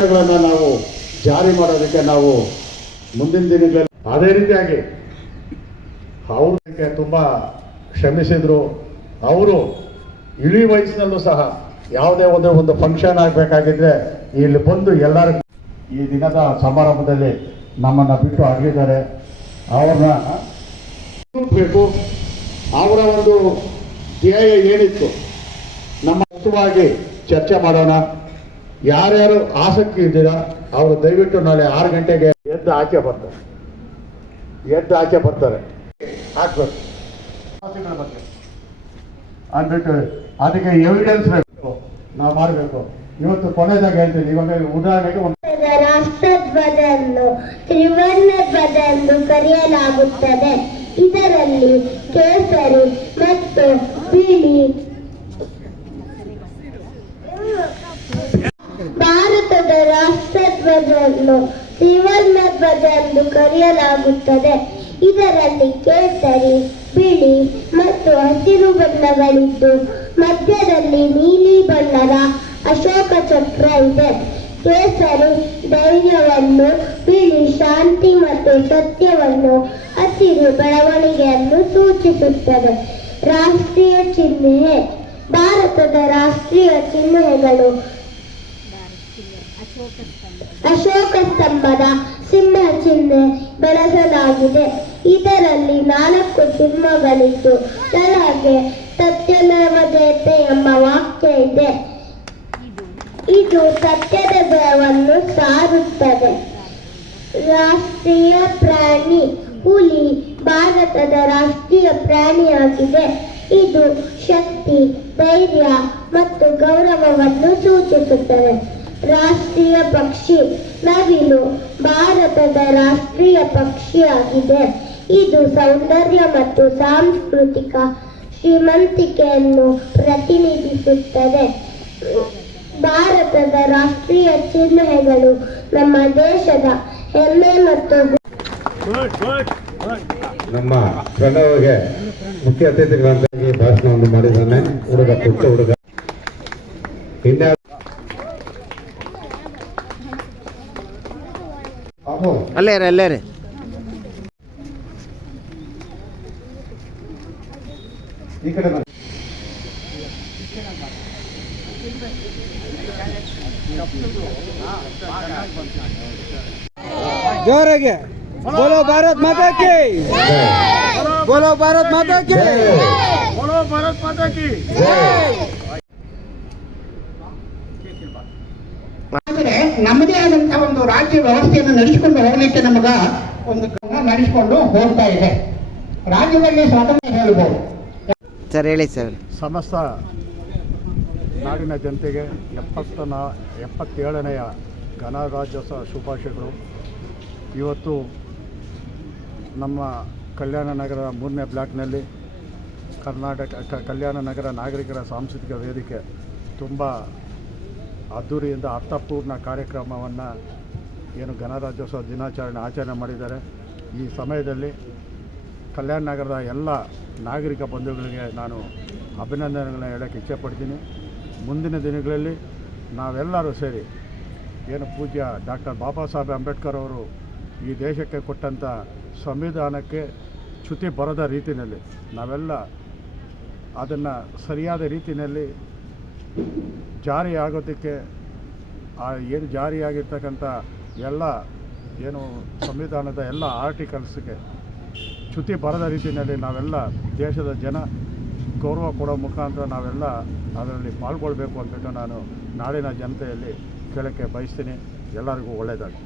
ನಾವು ಜಾರಿ ಮಾಡೋದಕ್ಕೆ ನಾವು ಮುಂದಿನ ದಿನಗಳಲ್ಲಿ ಅದೇ ರೀತಿಯಾಗಿ ಅವ್ರಿಗೆ ತುಂಬ ಶ್ರಮಿಸಿದ್ರು. ಅವರು ಇಳಿ ವಯಸ್ಸಿನಲ್ಲೂ ಸಹ ಯಾವುದೇ ಒಂದು ಫಂಕ್ಷನ್ ಆಗಬೇಕಾಗಿದ್ರೆ ಇಲ್ಲಿ ಬಂದು ಎಲ್ಲರೂ ಈ ದಿನದ ಸಮಾರಂಭದಲ್ಲಿ ನಮ್ಮನ್ನು ಬಿಟ್ಟು ಆಗಿದ್ದಾರೆ. ಅವ್ರನ್ನ ಬೇಕು. ಅವರ ಒಂದು ಧ್ಯೇಯ ಏನಿತ್ತು ನಮ್ಮ ಮುಖ್ಯವಾಗಿ ಚರ್ಚೆ ಮಾಡೋಣ. ಯಾರ್ಯಾರು ಆಸಕ್ತಿ ಇದ್ದೀರಾ ಅವರು ದಯವಿಟ್ಟು ನಾಳೆ 6 ಗಂಟೆಗೆ ಎದ್ದು ಆಚೆ ಬರ್ತಾರೆ ಹಾಕ್ಬೇಕು ಬಗ್ಗೆ ಅಂದ್ಬಿಟ್ಟು ಅದಕ್ಕೆ ಎವಿಡೆನ್ಸ್ ಬೇಕು, ನಾವು ಮಾಡಬೇಕು. ಇವತ್ತು ಕೊನೆದಾಗ ಹೇಳ್ತೀನಿ. ಇವಾಗ ಉದಾಹರಣೆಗೆ ರಾಷ್ಟ್ರಧ್ವಜವನ್ನು ತ್ರಿವರ್ಣ ಧ್ವಜ ಎಂದು ಕರೆಯಲಾಗುತ್ತದೆ. ಇದರಲ್ಲಿ ಕೇಸರಿ ಮತ್ತು ಬಿಳಿ ಭಾರತದ ರಾಷ್ಟ್ರಧ್ವಜವನ್ನು ತ್ರಿವರ್ಣ ಧ್ವಜ ಎಂದು ಕರೆಯಲಾಗುತ್ತದೆ. ಇದರಲ್ಲಿ ಕೇಸರಿ, ಬಿಳಿ ಮತ್ತು ಹಸಿರು ಬಣ್ಣಗಳಿದ್ದು ಮಧ್ಯದಲ್ಲಿ ನೀಲಿ ಬಣ್ಣದ ಅಶೋಕ ಚಕ್ರ ಇದೆ. ಕೇಸರಿ ಧೈರ್ಯವನ್ನು, ಬಿಳಿ ಶಾಂತಿ ಮತ್ತು ಸತ್ಯವನ್ನು, ಹಸಿರು ಬೆಳವಣಿಗೆಯನ್ನು ಸೂಚಿಸುತ್ತದೆ. ರಾಷ್ಟ್ರೀಯ ಚಿಹ್ನೆ. ಭಾರತದ ರಾಷ್ಟ್ರೀಯ ಚಿಹ್ನೆಗಳು ಅಶೋಕ ಸ್ತಂಭದ ಸಿಂಹ ಚಿಹ್ನೆ ಬಳಸಲಾಗಿದೆ. ಇದರಲ್ಲಿ 4 ಸಿಂಹಗಳಿದ್ದು ಕೆಳಗೆ ಸತ್ಯಮೇವ ಜಯತೆ ಎಂಬ ವಾಕ್ಯ ಇದೆ. ಇದು ಸತ್ಯದ ಜಯವನ್ನು ಸಾರುತ್ತದೆ. ರಾಷ್ಟ್ರೀಯ ಪ್ರಾಣಿ. ಹುಲಿ ಭಾರತದ ರಾಷ್ಟ್ರೀಯ ಪ್ರಾಣಿಯಾಗಿದೆ. ಇದು ಶಕ್ತಿ, ಧೈರ್ಯ ಮತ್ತು ಗೌರವವನ್ನು ಸೂಚಿಸುತ್ತದೆ. ರಾಷ್ಟ್ರೀಯ ಪಕ್ಷಿ. ನವಿಲು ಭಾರತದ ರಾಷ್ಟ್ರೀಯ ಪಕ್ಷಿಯಾಗಿದೆ. ಇದು ಸೌಂದರ್ಯ ಮತ್ತು ಸಾಂಸ್ಕೃತಿಕ ಶ್ರೀಮಂತಿಕೆಯನ್ನು ಪ್ರತಿನಿಧಿಸುತ್ತದೆ. ಭಾರತದ ರಾಷ್ಟ್ರೀಯ ಚಿಹ್ನೆಗಳು ನಮ್ಮ ದೇಶದ ಹೆಮ್ಮೆ ಮತ್ತು ನಮ್ಮ ಪ್ರಣವ್ಗೆ ಮುಖ್ಯ ಅತಿಥಿಗಳಾಗಿ ಭಾಷಣವನ್ನು ಮಾಡಿದ್ದಾನೆ. ಪುಟ್ಟ ಹುಡುಗ ಅಲ್ಲೇ ಈ ಕಡೆ ಜೋರಾಗಿ बोलो भारत माता की, बोलो भारत माता की, बोलो भारत माता की. ನಮ್ಮದೇ ಆದಂತಹ ಒಂದು ರಾಜ್ಯ ವ್ಯವಸ್ಥೆಯನ್ನು ನಡೆಸಿಕೊಂಡು ಹೋಗಲಿಕ್ಕೆ ನಮಗ ಒಂದು ನಡೆಸಿಕೊಂಡು ಹೋಗ್ತಾ ಇದೆ. ರಾಜ್ಯದಲ್ಲಿ ಸ್ವಾತಂತ್ರ್ಯ ಹೇಳ್ಬೋದು ಸರ್. ಹೇಳಿ ಸರ್. ಸಮಸ್ತ ನಾಡಿನ ಜನತೆಗೆ 77ನೆಯ ಗಣರಾಜ್ಯೋತ್ಸವ ಶುಭಾಶಯಗಳು. ಇವತ್ತು ನಮ್ಮ ಕಲ್ಯಾಣ ನಗರ 3ನೇ ಬ್ಲಾಕ್ನಲ್ಲಿ ಕಲ್ಯಾಣ ನಗರ ನಾಗರಿಕರ ಸಾಂಸ್ಕೃತಿಕ ವೇದಿಕೆ ತುಂಬ ಅದ್ಧೂರಿಯಿಂದ ಅರ್ಥಪೂರ್ಣ ಕಾರ್ಯಕ್ರಮವನ್ನು ಏನು ಗಣರಾಜ್ಯೋತ್ಸವ ದಿನಾಚರಣೆ ಆಚರಣೆ ಮಾಡಿದ್ದಾರೆ. ಈ ಸಮಯದಲ್ಲಿ ಕಲ್ಯಾಣ ನಗರದ ಎಲ್ಲ ನಾಗರಿಕ ಬಂಧುಗಳಿಗೆ ನಾನು ಅಭಿನಂದನೆಗಳನ್ನ ಹೇಳೋಕ್ಕೆ ಇಚ್ಛೆಪಡ್ತೀನಿ. ಮುಂದಿನ ದಿನಗಳಲ್ಲಿ ನಾವೆಲ್ಲರೂ ಸೇರಿ ಏನು ಪೂಜ್ಯ ಡಾಕ್ಟರ್ ಬಾಬಾ ಸಾಹೇಬ್ ಅಂಬೇಡ್ಕರ್ ಅವರು ಈ ದೇಶಕ್ಕೆ ಕೊಟ್ಟಂಥ ಸಂವಿಧಾನಕ್ಕೆ ಚ್ಯುತಿ ಬರದ ರೀತಿಯಲ್ಲಿ ನಾವೆಲ್ಲ ಅದನ್ನು ಸರಿಯಾದ ರೀತಿಯಲ್ಲಿ ಜಾರಿಯಾಗೋದಕ್ಕೆ ಏನು ಜಾರಿಯಾಗಿರ್ತಕ್ಕಂಥ ಎಲ್ಲ ಏನು ಸಂವಿಧಾನದ ಎಲ್ಲ ಆರ್ಟಿಕಲ್ಸ್ಗೆ ಚ್ಯುತಿ ಬರದ ರೀತಿಯಲ್ಲಿ ನಾವೆಲ್ಲ ದೇಶದ ಜನ ಗೌರವ ಕೊಡೋ ಮುಖಾಂತರ ನಾವೆಲ್ಲ ಅದರಲ್ಲಿ ಪಾಲ್ಗೊಳ್ಬೇಕು ಅಂದ್ಬಿಟ್ಟು ನಾನು ನಾಡಿನ ಜನತೆಯಲ್ಲಿ ಕೇಳೋಕ್ಕೆ ಬಯಸ್ತೀನಿ. ಎಲ್ಲರಿಗೂ ಒಳ್ಳೆಯದಾಗಲಿ.